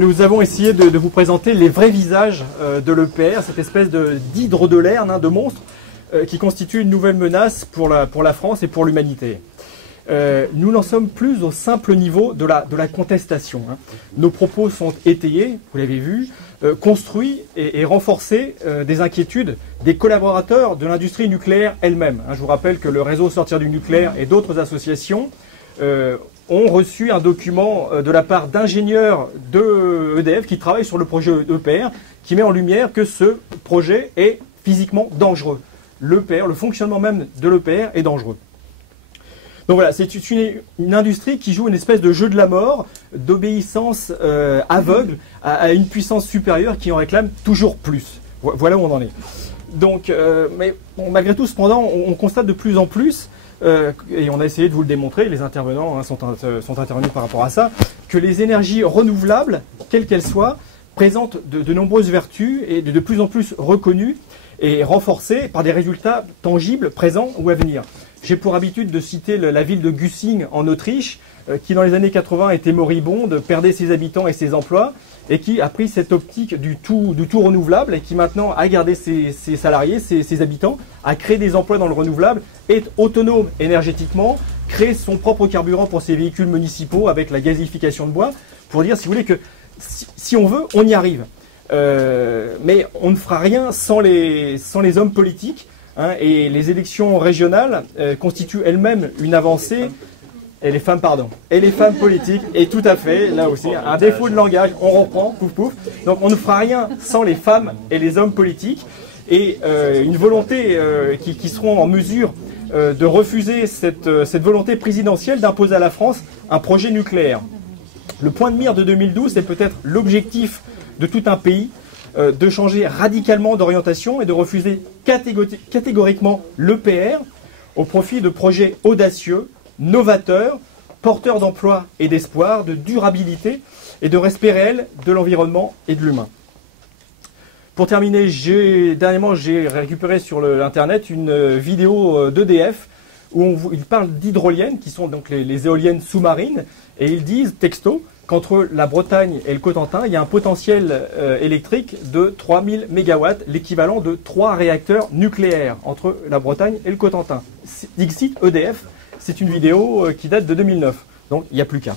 Nous avons essayé de vous présenter les vrais visages de l'EPR, cette espèce d'hydre de Lerne, de monstre, qui constitue une nouvelle menace pour la France et pour l'humanité. Nous n'en sommes plus au simple niveau de la contestation. Nos propos sont étayés, vous l'avez vu, construits et renforcés des inquiétudes des collaborateurs de l'industrie nucléaire elle-même. Je vous rappelle que le réseau Sortir du nucléaire et d'autres associations ont reçu un document de la part d'ingénieurs de EDF qui travaillent sur le projet EPR, qui met en lumière que ce projet est physiquement dangereux. L'EPR, le fonctionnement même de l'EPR est dangereux. Donc voilà, c'est une industrie qui joue une espèce de jeu de la mort, d'obéissance aveugle à une puissance supérieure qui en réclame toujours plus. Voilà où on en est. Donc, mais bon, malgré tout, cependant, on constate de plus en plus, et on a essayé de vous le démontrer, les intervenants sont intervenus par rapport à ça, que les énergies renouvelables, quelles qu'elles soient, présentent de nombreuses vertus et de plus en plus reconnues et renforcées par des résultats tangibles, présents ou à venir. J'ai pour habitude de citer la ville de Güssing en Autriche, qui dans les années 80 était moribonde, perdait ses habitants et ses emplois, et qui a pris cette optique du tout renouvelable et qui maintenant a gardé ses salariés, ses habitants, a créé des emplois dans le renouvelable, est autonome énergétiquement, crée son propre carburant pour ses véhicules municipaux avec la gazification de bois, pour dire, si vous voulez, que si on veut, on y arrive. Mais on ne fera rien sans les hommes politiques, et les élections régionales constituent elles-mêmes une avancée. Et les femmes, pardon. Et les femmes politiques, et tout à fait, là aussi, un défaut de langage, on reprend, pouf pouf. Donc on ne fera rien sans les femmes et les hommes politiques. Et une volonté qui seront en mesure de refuser cette volonté présidentielle d'imposer à la France un projet nucléaire. Le point de mire de 2012, c'est peut-être l'objectif de tout un pays, de changer radicalement d'orientation et de refuser catégoriquement l'EPR au profit de projets audacieux, novateurs, porteurs d'emploi et d'espoir, de durabilité et de respect réel de l'environnement et de l'humain. Pour terminer, dernièrement, j'ai récupéré sur l'internet une vidéo d'EDF où ils parlent d'hydroliennes, qui sont donc les éoliennes sous-marines, et ils disent, texto, qu'entre la Bretagne et le Cotentin, il y a un potentiel électrique de 3000 MW, l'équivalent de 3 réacteurs nucléaires entre la Bretagne et le Cotentin. Dixit EDF, c'est une vidéo qui date de 2009, donc il n'y a plus qu'à.